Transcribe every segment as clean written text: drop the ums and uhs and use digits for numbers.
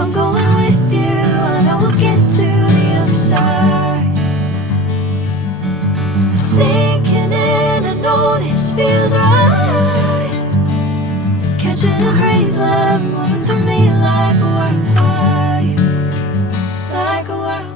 I'm going with you, I know we'll get to the other side. Sinking in, I know this feels right. Catching a crazy love, moving through me like a wildfire, like a wildfire.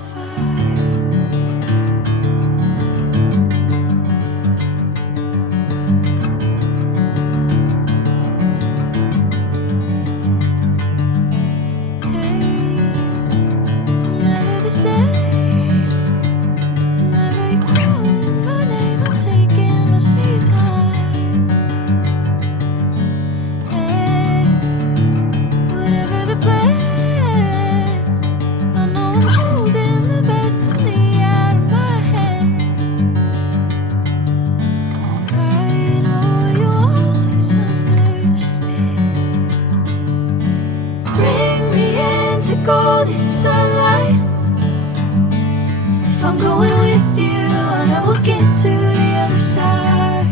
Golden sunlight. If I'm going with you, I know we'll get to the other side.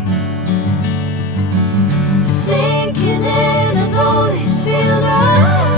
Sinking in, I know this feels right.